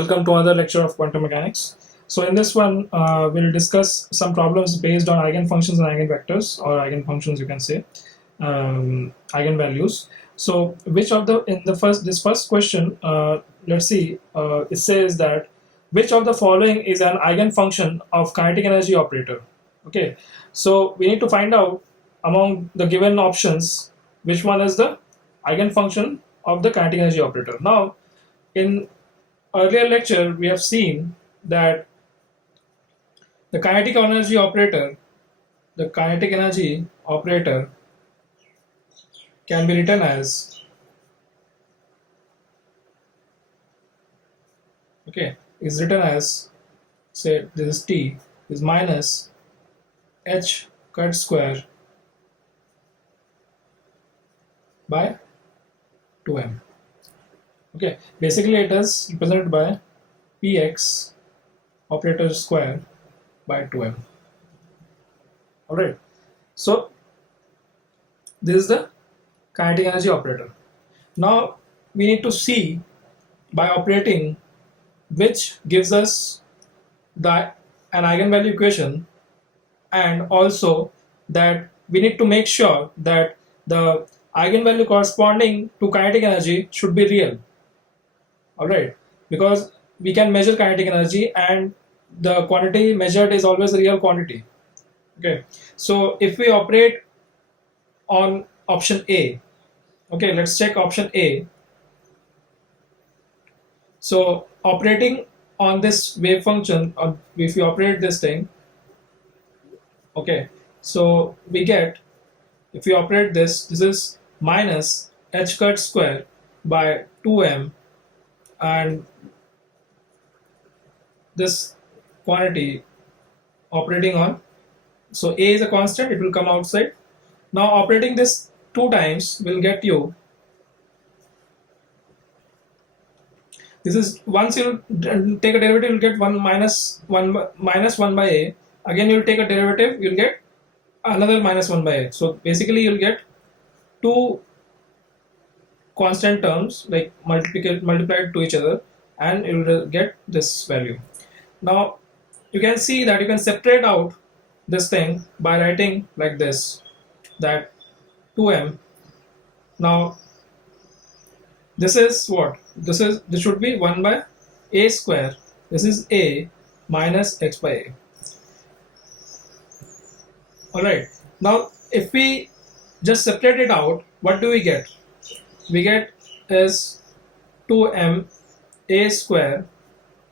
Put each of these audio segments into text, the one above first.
Welcome to another lecture of quantum mechanics. So in this one, we'll discuss some problems based on eigenfunctions and eigenvectors, or eigenfunctions you can say, eigenvalues. So which of the, in the this first question, let's see, it says that which of the following is an eigenfunction of kinetic energy operator? Okay, so we need to find out among the given options which one is the eigenfunction of the kinetic energy operator. Now, in earlier lecture, we have seen that the kinetic energy operator can be written as, is written as, say this is T, is minus h cut square by 2m. Okay, basically it is represented by px operator square by 2m. Alright, so this is the kinetic energy operator. Now we need to see by operating which gives us an eigenvalue equation, and also that we need to make sure that the eigenvalue corresponding to kinetic energy should be real. Alright, because we can measure kinetic energy and the quantity measured is always a real quantity. Okay, so if we operate on option A, okay, let's check option A. So operating on this wave function, if we operate this thing, okay, so we get, if we operate this is minus h cut square by 2m, and this quantity operating on, so A is a constant, it will come outside. Now operating this 2 times will get you, this is, once you take a derivative, you'll get 1 minus 1 by A. Again you'll take a derivative, you'll get another minus 1 by A. So basically you'll get 2 constant terms like multiplied to each other, and you will get this value. Now you can see that you can separate out this thing by writing like this, that 2m. Now this is what? This should be 1 by a square. This is a minus x by a. Alright, now if we just separate it out, what do we get? We get is 2m a square,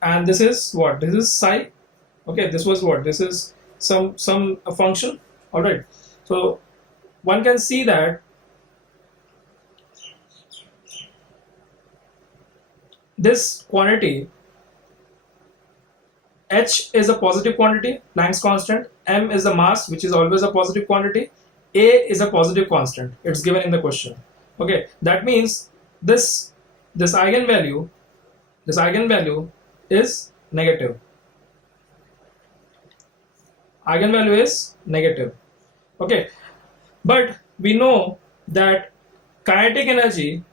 and this is what? This is psi. Okay, this was what? This is some function. Alright, so one can see that this quantity h is a positive quantity, Planck's constant, m is the mass, which is always a positive quantity, a is a positive constant, it's given in the question. Okay, that means this eigenvalue is negative. Eigenvalue is negative. Okay, but we know that kinetic energy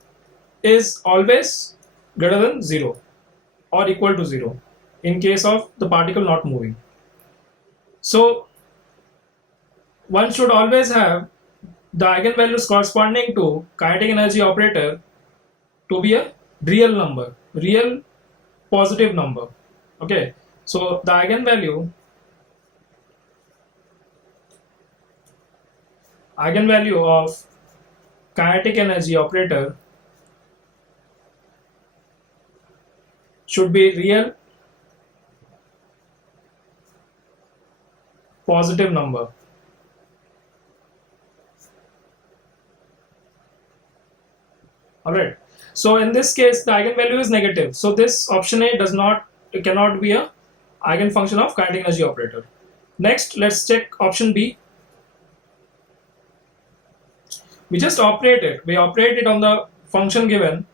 is always greater than 0 or equal to 0 in case of the particle not moving. So one should always have the eigenvalues corresponding to kinetic energy operator to be a real number, real positive number. Okay, so the eigenvalue of kinetic energy operator should be real positive number. Alright, so in this case the eigenvalue is negative, so this option A cannot be a eigenfunction of kinetic energy operator. Next, let's check option B. We just operate it. We operate it on the function given.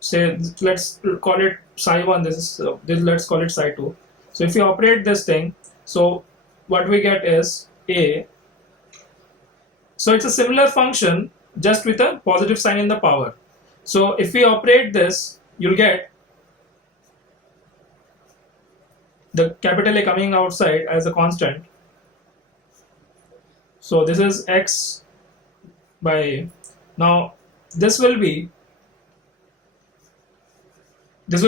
Say, let's call it psi1. This let's call it psi2. So if we operate this thing, so what we get is A. So it's a similar function, just with a positive sign in the power. So if we operate this, you'll get the capital A coming outside as a constant. So this is x by A. Now this will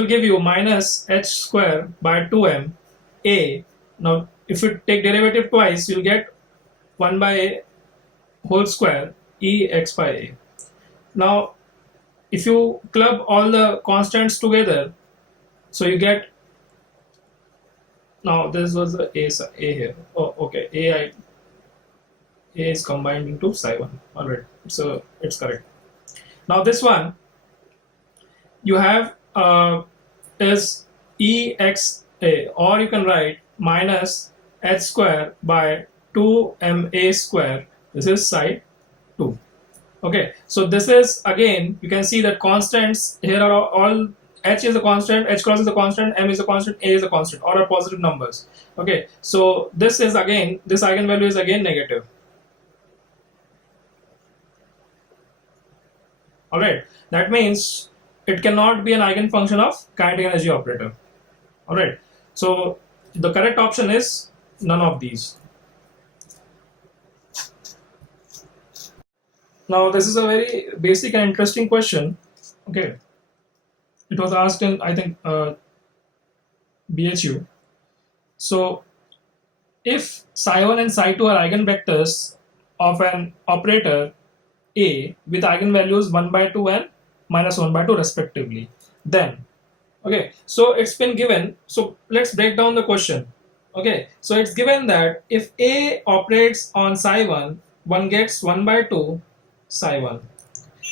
give you minus h square by 2m a. Now if you take derivative twice, you'll get 1 by a whole square e x by a. Now if you club all the constants together, so you get, now this was the a here. Oh, okay, a is combined into psi 1. All right, so it's correct. Now this one you have is exa, or you can write minus h square by 2ma square. This is psi 2. Okay, so this is, again, you can see that constants here are all, h is a constant, h cross is a constant, m is a constant, a is a constant, all are positive numbers. Okay, so this is again, this eigenvalue is again negative. Alright, that means it cannot be an eigenfunction of kinetic energy operator. Alright, so the correct option is none of these. Now this is a very basic and interesting question. Okay, it was asked in, I think, BHU. So if psi 1 and psi 2 are eigenvectors of an operator A with eigenvalues 1 by 2 and minus 1 by 2 respectively, then, okay, so it's been given, so let's break down the question. Okay, so it's given that if A operates on psi 1, one gets 1 by 2 psi 1,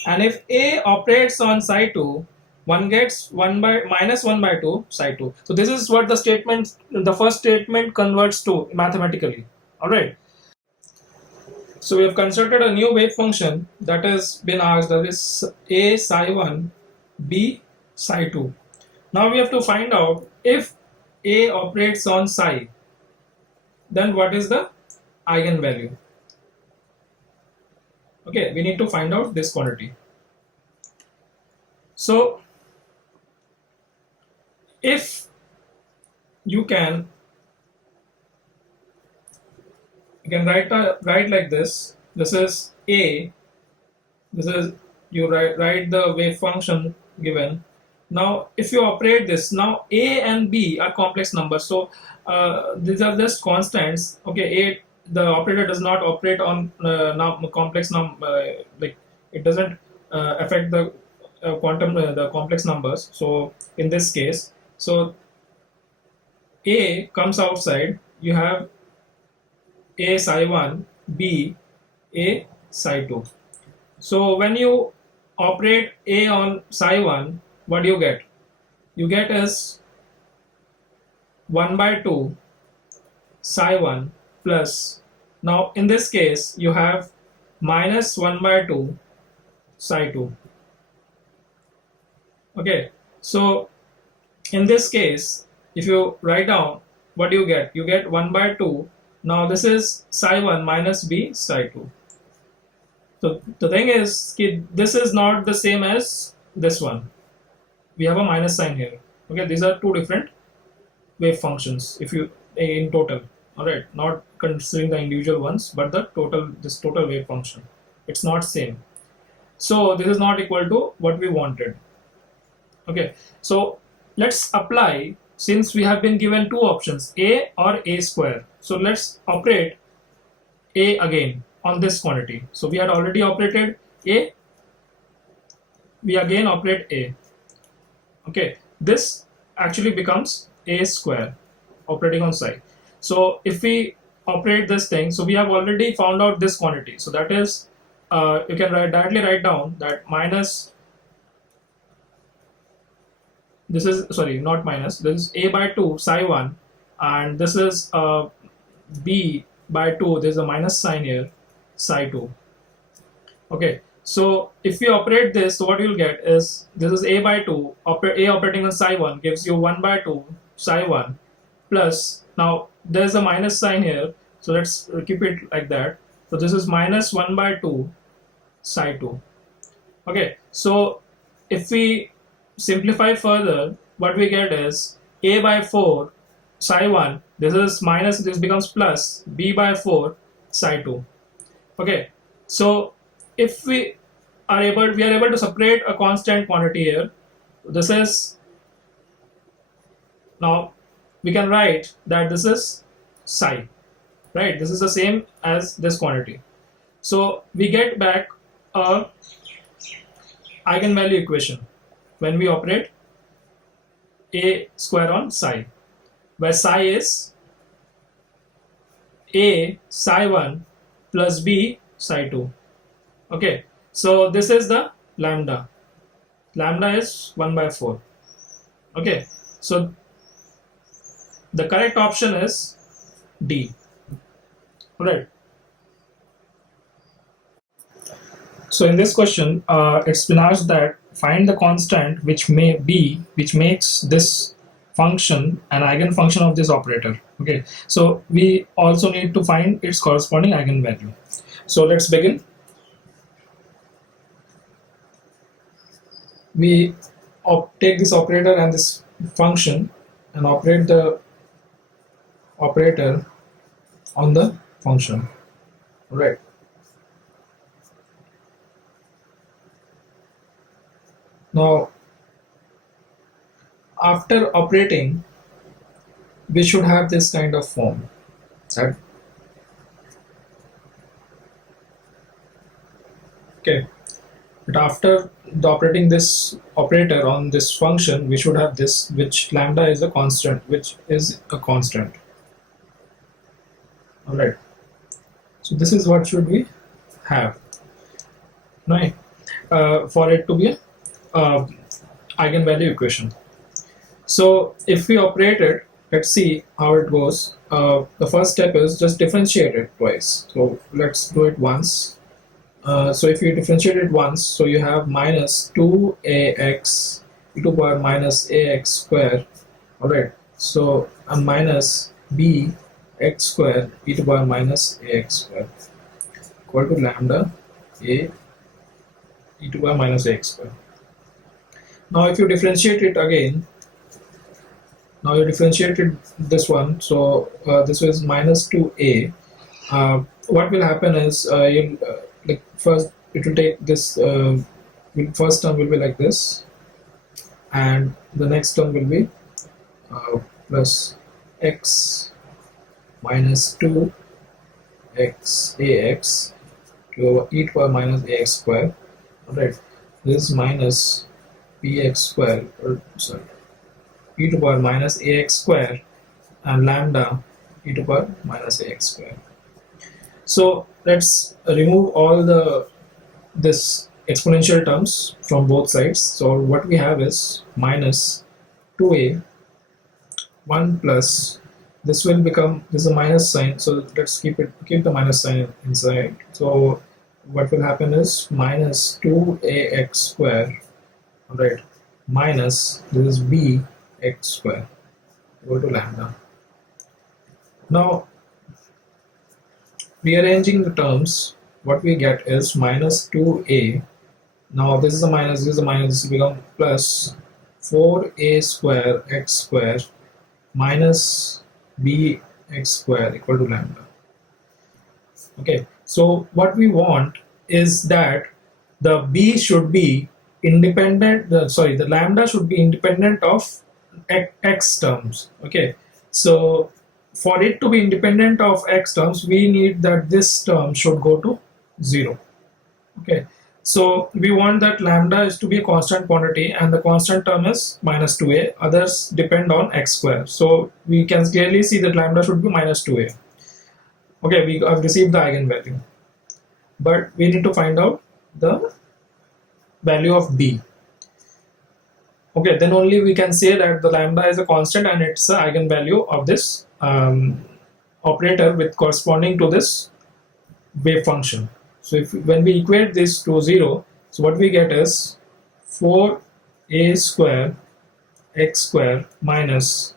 and if A operates on psi 2, one gets 1 by minus 1 by 2 psi 2. So this is what the statement, the first statement converts to mathematically. All right. So we have constructed a new wave function that has been asked, that is A psi 1, B psi 2. Now we have to find out if A operates on psi, then what is the eigenvalue? Okay, we need to find out this quantity. So if you can write like this. This is A. This is, you write the wave function given. Now if you operate this, now A and B are complex numbers, so these are just constants. Okay, A, the operator does not operate on complex number, like it doesn't affect the quantum, the complex numbers. So in this case, so A comes outside, you have A psi 1, B A psi 2. So when you operate A on psi 1, what do you get? You get is 1 by 2 psi 1 plus, now in this case you have minus 1 by 2 psi 2. Okay, so in this case, if you write down, what do you get? You get 1 by 2. Now this is psi 1 minus B psi 2. So the thing is, this is not the same as this one. We have a minus sign here. Okay, these are two different wave functions if you in total. All right, not considering the individual ones, but the total, this total wave function, it's not same. So this is not equal to what we wanted. Okay, so let's apply, since we have been given two options, A or A square. So let's operate A again on this quantity. So we had already operated A, we again operate A. Okay, this actually becomes A square operating on psi. So if we operate this thing, so we have already found out this quantity. So that is, you can directly write down that minus, this is, sorry, not minus, this is A by 2 psi 1, and this is B by 2, there's a minus sign here, psi 2. Okay, so if we operate this, so what you'll get is, this is A by 2, A operating on psi 1 gives you 1 by 2 psi 1 plus, now there's a minus sign here, so let's keep it like that. So this is minus 1 by 2 psi 2. Okay, so if we simplify further, what we get is A by 4 psi 1, this is minus, this becomes plus b by 4 psi 2. Okay, so if we are able to separate a constant quantity here. This is, now we can write that this is psi, right? This is the same as this quantity. So we get back a eigenvalue equation when we operate a square on psi, where psi is a psi 1 plus b psi 2. Okay, so this is the lambda. Lambda is 1 by 4. Okay, so the correct option is D. Alright. So in this question, it's been asked that find the constant which makes this function an eigenfunction of this operator. Okay, so we also need to find its corresponding eigenvalue. So let's begin. We take this operator and this function and operate the operator on the function. Right. Now, after operating, we should have this kind of form. Right? Okay. But after operating this operator on this function, we should have this, which lambda is a constant, Alright. So this is what should we have, right? For it to be a eigenvalue equation. So if we operate it, let's see how it goes. The first step is just differentiate it twice. So let's do it once. So if you differentiate it once, so you have minus 2ax e to the power minus ax square. Alright, so minus b x square e to the power minus ax square equal to lambda a e to the power minus ax square. Now if you differentiate it again, now you differentiated this one, so this was minus 2a. What will happen is you'll like first it will take this first term will be like this, and the next term will be plus x minus 2 x ax to e to the power minus ax square. Alright, this is minus bx square, or sorry, e to the power minus ax square, and lambda e to the power minus ax square. So let's remove all this exponential terms from both sides. So what we have is minus 2a 1 plus, this will become, this is a minus sign, so let's keep the minus sign inside. So what will happen is minus 2ax square, right, minus, this is b x square equal to lambda. Now rearranging the terms, what we get is minus 2a. Now this is a minus, this is a minus, this will become plus 4a square x square minus b x square equal to lambda. Okay, so what we want is that the b should be independent, the lambda should be independent of x terms. Okay, so for it to be independent of x terms, we need that this term should go to 0. Okay, so we want that lambda is to be a constant quantity, and the constant term is minus 2a, others depend on x square. So we can clearly see that lambda should be minus 2a. Okay, we have received the eigenvalue, but we need to find out the value of b. Okay, then only we can say that the lambda is a constant and it's the eigenvalue of this operator with corresponding to this wave function. So when we equate this to 0, so what we get is 4a square x square minus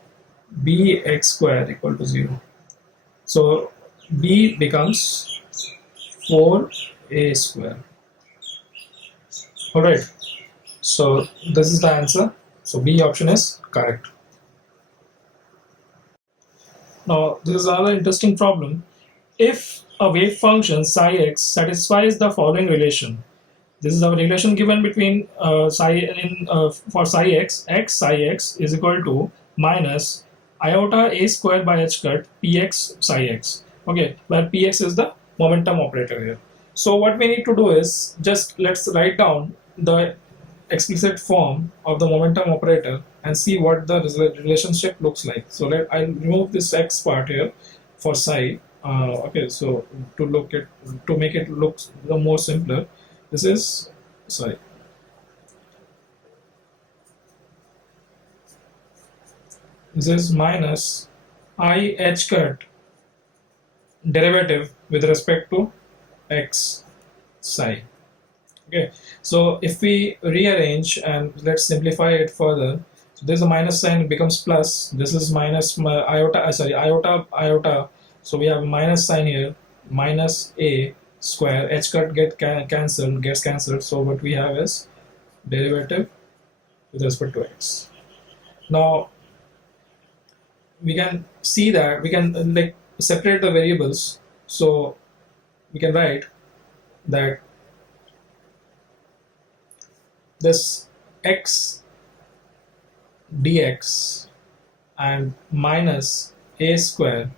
bx square equal to 0. So b becomes 4a square. Alright, so this is the answer. So B option is correct. Now this is another interesting problem. If a wave function psi x satisfies the following relation, this is a relation given between for psi x, x psi x is equal to minus iota a square by h cut px psi x. Okay, where px is the momentum operator here. So what we need to do is just let's write down the explicit form of the momentum operator and see what the relationship looks like. So I'll remove this x part here for psi. Okay, so to make it look the more simpler, this is sorry. This is minus I h cut derivative with respect to x psi. Okay, so if we rearrange and let's simplify it further, so there's a minus sign, it becomes plus. This is minus iota, iota. So we have minus sign here, minus a square. H cut gets cancelled. So what we have is derivative with respect to x. Now we can see that we can like separate the variables. So we can write that this x dx and minus a square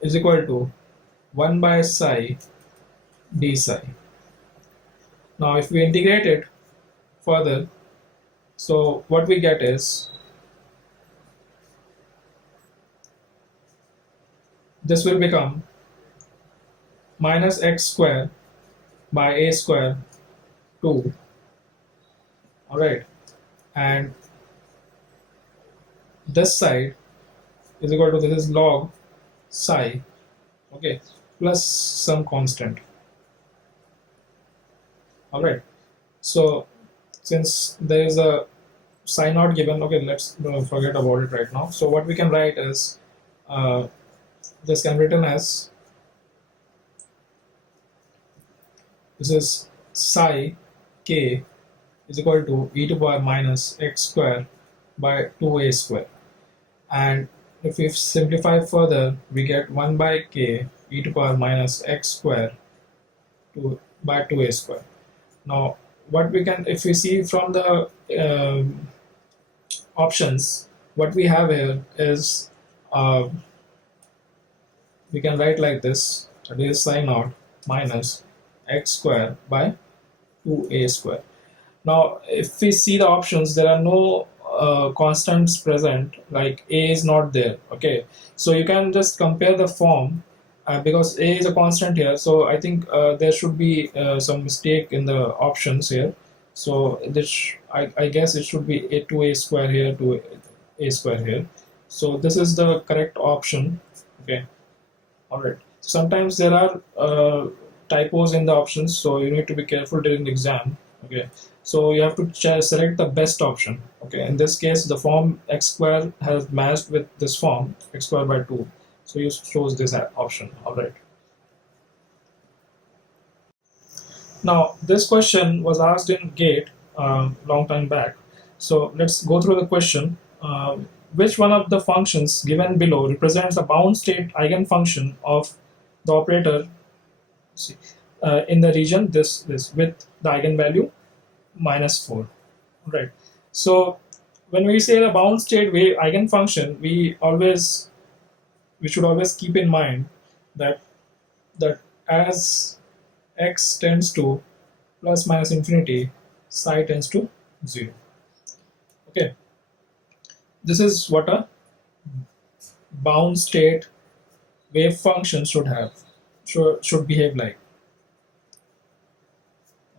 is equal to 1 by psi d psi. Now if we integrate it further, so what we get is this will become minus x square by a square 2. Alright, and this side is equal to, this is log psi, okay, plus some constant. Alright, so since there is a psi not given, okay, let's forget about it right now. So what we can write is this can be written as, this is psi k is equal to e to power minus x square by 2a square, and if we simplify further we get 1 by k e to power minus x square by 2a square. Now what we can, if we see from the options, what we have here is we can write like this, that is psi naught minus x square by 2a square. Now if we see the options, there are no constants present, like a is not there. Okay, so you can just compare the form because a is a constant here, so I think there should be some mistake in the options here. So this I guess it should be a 2a square here to a square here. So this is the correct option. Okay, alright, sometimes there are typos in the options, so you need to be careful during the exam. Okay, so you have to select the best option. Okay, in this case the form x square has matched with this form x square by 2, so you chose this option. Alright, now this question was asked in GATE long time back, so let's go through the question. Which one of the functions given below represents a bound state eigenfunction of the operator in the region this with the eigenvalue -4, right? So when we say the bound state wave eigenfunction, we should always keep in mind that as x tends to plus minus infinity, psi tends to 0. Okay, this is what a bound state wave function should behave like.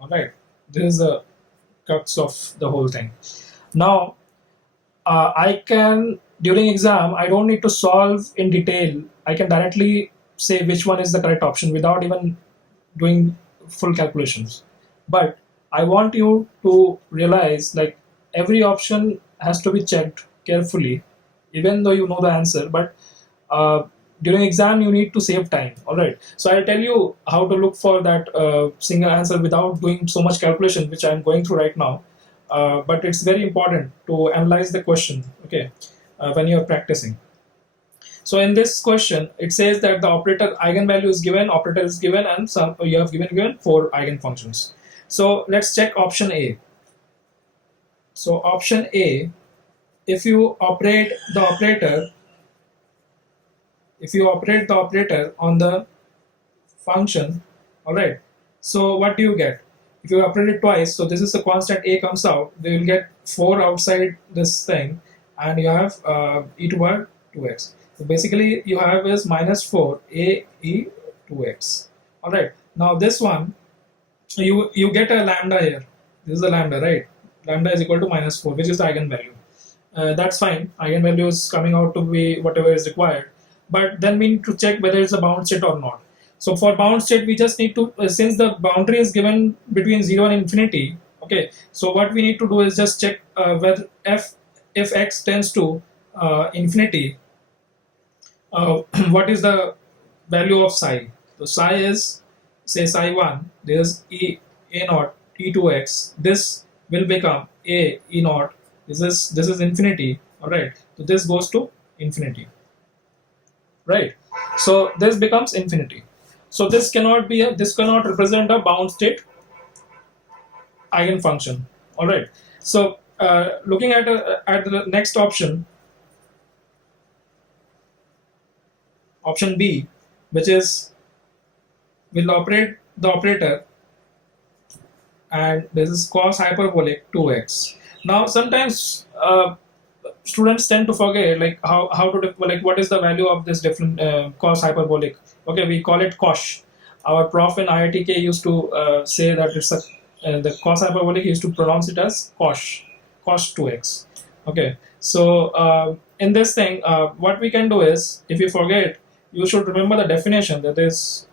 Alright, this is the crux of the whole thing. Now I can, during exam, I don't need to solve in detail. I can directly say which one is the correct option without even doing full calculations. But I want you to realize, like, every option has to be checked carefully, even though you know the answer. But during exam you need to save time. Alright, so I'll tell you how to look for that single answer without doing so much calculation, which I'm going through right now. But it's very important to analyze the question, okay, when you're practicing. So in this question, it says that the operator eigenvalue is given, operator is given, and some you have given 4 eigenfunctions. So let's check option A. So option A, if you operate the operator on the function, all right, so what do you get? If you operate it twice, so this is the constant A comes out, we will get 4 outside this thing, and you have e to power 2x. So basically you have is minus 4 A e 2x. All right, now this one, you get a lambda here. This is the lambda, right? Lambda is equal to minus 4, which is the eigenvalue. That's fine. Eigenvalue is coming out to be whatever is required. But then we need to check whether it's a bound state or not. So for bound state, we just need to, since the boundary is given between 0 and infinity, okay, so what we need to do is just check whether if x tends to infinity, what is the value of psi? So psi is, say psi 1, this is a naught e2x, this will become a e naught, this is infinity, all right, so this goes to infinity, right? So this becomes infinity. So this cannot represent a bound state eigenfunction, all right. So looking at the next option B, which is will operate the operator, and this is cos hyperbolic 2x. Now sometimes students tend to forget like how to like what is the value of this different cos hyperbolic. Okay, we call it cosh. Our prof in IITK used to say that it's the cos hyperbolic, used to pronounce it as cosh 2x. Okay, so in this thing, what we can do is, if you forget, you should remember the definition. That is,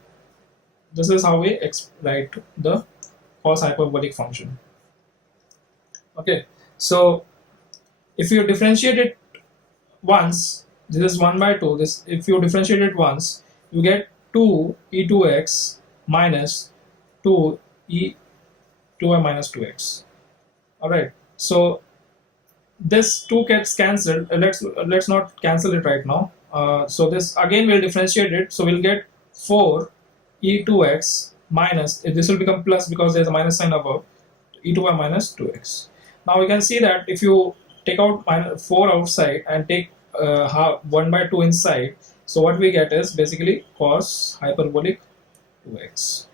this is how we write the cos hyperbolic function. Okay, so if you differentiate it once, this is 1 by 2. This, if you differentiate it once, you get 2 e2x minus 2 e2y minus 2x. All right. So this 2 gets cancelled. Let's not cancel it right now. So this again will differentiate it. So we'll get 4 e2x minus, this will become plus because there's a minus sign above, e2y minus 2x. Now we can see that if you take out 4 outside and take 1 by 2 inside, so what we get is basically cos hyperbolic 2x,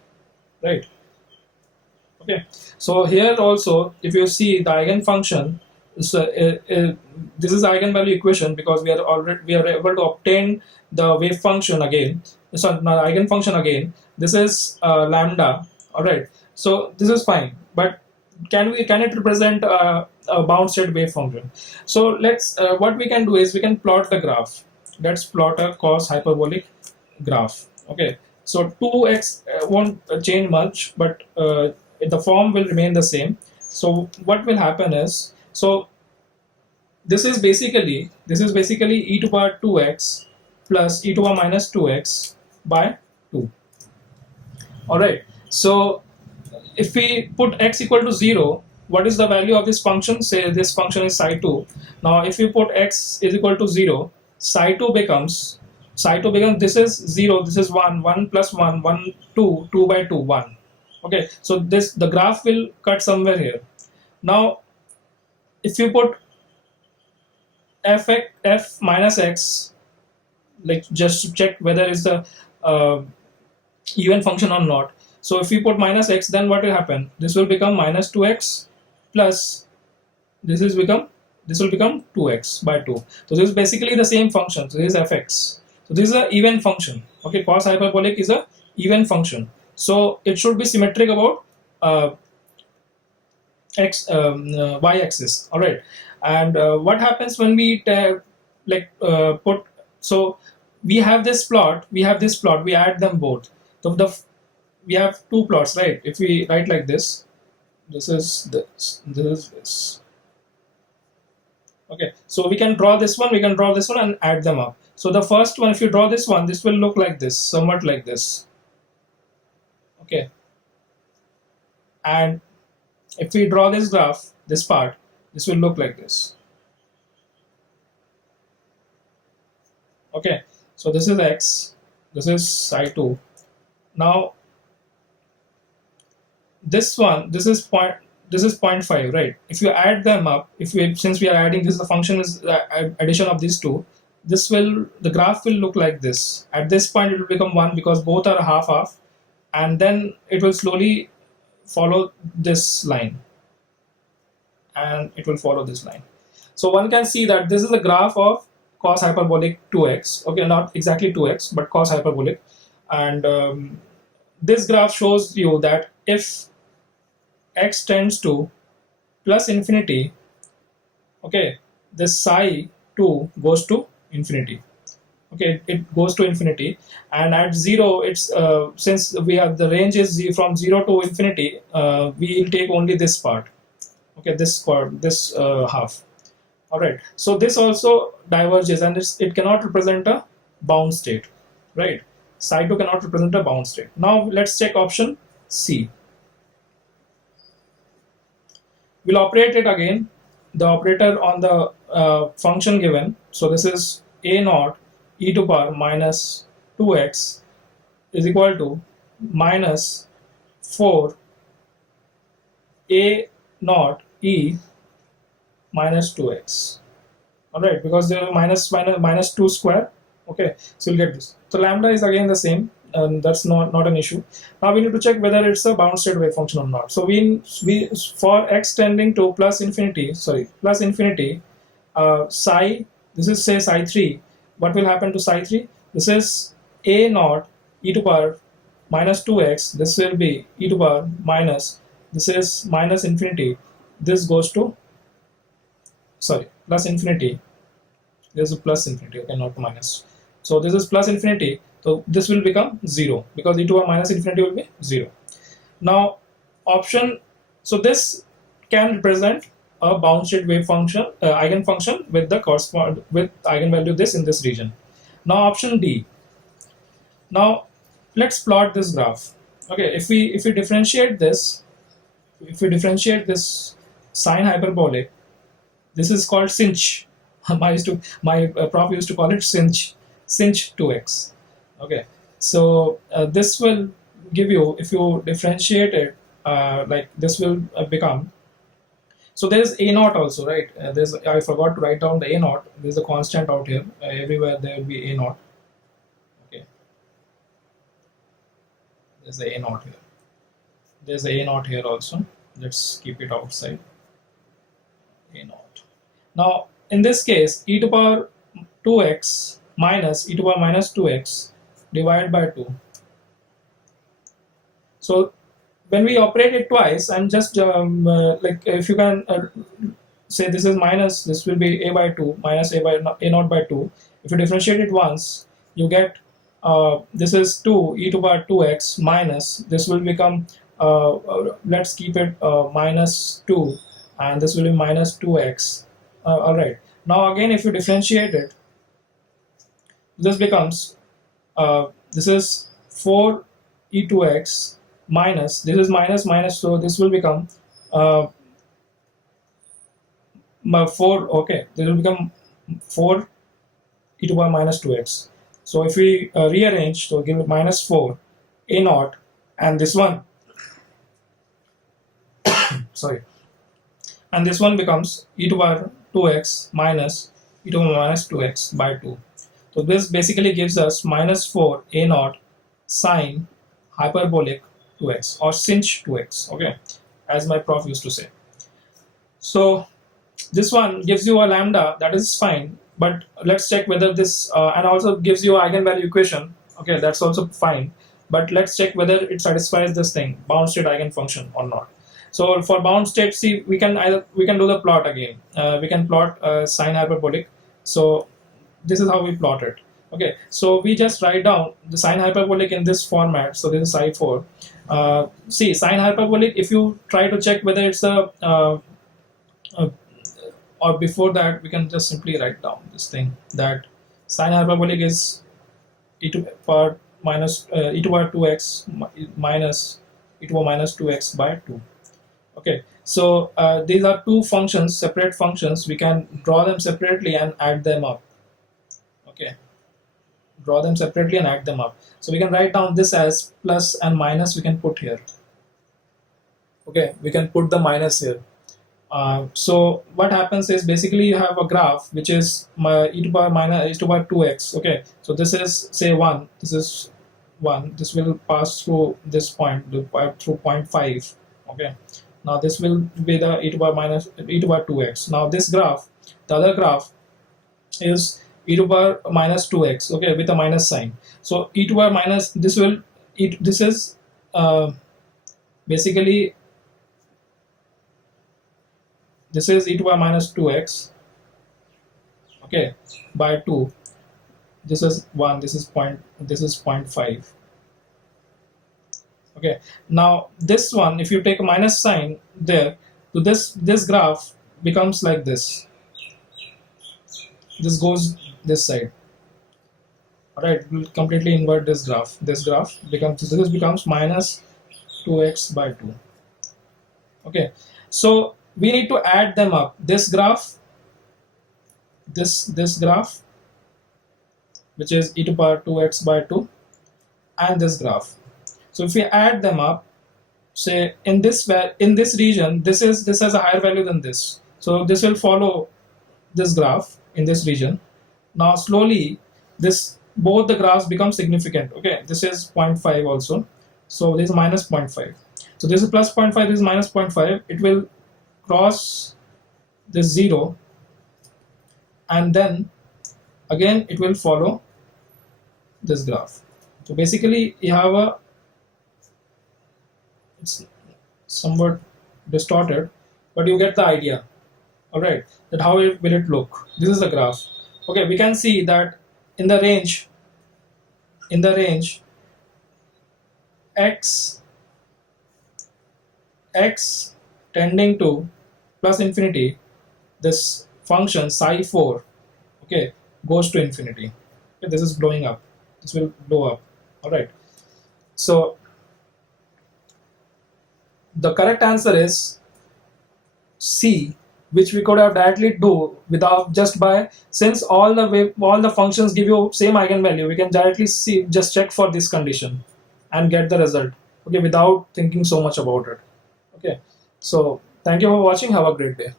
right? Okay, so here also, if you see the eigenfunction, so this is eigenvalue equation, because we are able to obtain the wave function again. So now eigenfunction again, this is lambda, all right. So this is fine, but can it represent a bound state wave function? So let's what we can do is we can plot the graph. Let's plot a cos hyperbolic graph. Okay, so 2x won't change much, but the form will remain the same. So what will happen is, so this is basically e to power 2x plus e to power minus 2x by 2. All right, so if we put x equal to 0, what is the value of this function? Say this function is psi 2. Now if you put x is equal to 0, psi 2 becomes, this is 0, this is 1, 1 plus 1, 1, 2, 2 by 2, 1. Okay, so the graph will cut somewhere here. Now if you put f minus x, like just to check whether it's a even function or not. So if we put minus x, then what will happen? This will become minus 2x plus this will become 2x by 2. So this is basically the same function. So this is fx. So this is an even function. Okay, cos hyperbolic is a even function. So it should be symmetric about y-axis. All right. And what happens when we put, so we have this plot, we add them both. So we have two plots, right? If we write like this is this, this is this. Okay, so we can draw this one, and add them up. So the first one, if you draw this one, this will look like this, somewhat like this. Okay, and if we draw this graph, this part, this will look like this. Okay, so this is x, this is psi2. Now this one, this is 0.5, right? If you add them up, since we are adding this, the function is addition of these two, the graph will look like this. At this point it will become 1 because both are half, and then it will slowly follow this line, and it will follow this line. So one can see that this is a graph of cos hyperbolic 2x. Okay, not exactly 2x, but cos hyperbolic. And this graph shows you that if x tends to plus infinity, okay, this psi 2 goes to infinity. Okay, it goes to infinity, and at 0, it's since we have the range is from 0 to infinity, we will take only this part. Okay, this half. All right, so this also diverges, and it cannot represent a bound state, right? Psi 2 cannot represent a bound state. Now let's check option C. We'll operate it again, the operator on the function given. So this is a naught e to power minus 2x is equal to minus 4 a naught e minus 2x. All right, because there are minus 2 square. Okay, so you'll get this. So lambda is again the same, and that's not an issue. Now we need to check whether it's a bound state wave function or not. So we for x tending to plus infinity, psi, this is say psi 3. What will happen to psi 3? This is a naught e to power minus 2x. This will be e to power minus, this is minus infinity. This goes to, plus infinity. There's a plus infinity, okay, not minus. So this is plus infinity. So this will become 0 because e to power minus infinity will be 0. Now so this can represent a bound state wave function, eigenfunction with the with eigenvalue this in this region. Now option D. Now let's plot this graph. Okay, if we differentiate this, sine hyperbolic, this is called sinh. My prof used to call it sinh 2x. Okay, so this will give you, if you differentiate it, like this will become. So there is a naught also, right? I forgot to write down the a naught. There's a constant out here. Everywhere there will be a naught. Okay, there's a naught here. There's a naught here also. Let's keep it outside. A naught. Now in this case, e to power 2x minus e to power minus 2x divided by 2. So when we operate it twice, I'm just like, if you can say this is minus, this will be a by 2 minus a naught by 2. If you differentiate it once, you get this is 2 e to power 2x minus, this will become let's keep it minus 2, and this will be minus 2x. All right, now again if you differentiate it, this becomes this is 4 e2x minus, this is minus, so this will become 4. Okay, this will become 4 e to power minus 2x. So if we rearrange, so give it minus 4 a naught, and this one sorry, and this one becomes e to power 2x minus e to power minus 2x by 2. So this basically gives us minus 4 a naught sine hyperbolic 2x or sinh 2x, okay, as my prof used to say. So this one gives you a lambda, that is fine, but let's check whether this and also gives you an eigenvalue equation, okay, that's also fine, but let's check whether it satisfies this thing, bound state eigenfunction or not. So for bound state, see, we can do the plot again. We can plot sine hyperbolic. So this is how we plot it. Okay, so we just write down the sine hyperbolic in this format. So this is psi 4. See, sine hyperbolic, if you try to check whether it's a or before that, we can just simply write down this thing, that sine hyperbolic is e to power minus e to power 2x minus e to power minus 2x by 2. Okay, so these are two functions, separate functions. We can draw them separately and add them up. Okay, draw them separately and add them up. So we can write down this as plus and minus we can put here. Okay, we can put the minus here. So what happens is basically you have a graph which is e to power minus e to power 2x. Okay, so this is say 1, this is 1, this will pass through this point through 0.5. Okay, now this will be the e to power minus e to power 2x. Now this graph, the other graph is e to power minus 2x, okay, with a minus sign. So e to power minus, this will this is basically this is e to power minus 2x, okay, by 2. This is 1, this is 0.5. Okay, now this one, if you take a minus sign there, so this graph becomes like this. This goes this side. Alright, we'll completely invert this graph. This becomes minus 2x by 2. Okay, so we need to add them up. This graph, this graph, which is e to power 2x by 2, and this graph. So if we add them up, say in this region, this has a higher value than this. So this will follow this graph in this region. Now slowly both the graphs become significant. Okay, this is 0.5 also. So this is minus 0.5. So this is plus 0.5, this is minus 0.5. It will cross this 0, and then again it will follow this graph. So basically you have it's somewhat distorted, but you get the idea. All right, that how will it look. This is the graph. Okay, we can see that in the range x tending to plus infinity, this function psi4, okay, goes to infinity. Okay, this is blowing up, this will blow up. All right, so the correct answer is C, which we could have directly do without since all the functions give you same eigenvalue, we can directly just check for this condition and get the result, okay, without thinking so much about it. Okay, so thank you for watching. Have a great day.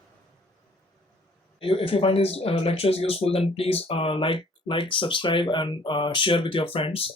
If you find these lectures useful, then please like, subscribe, and share with your friends.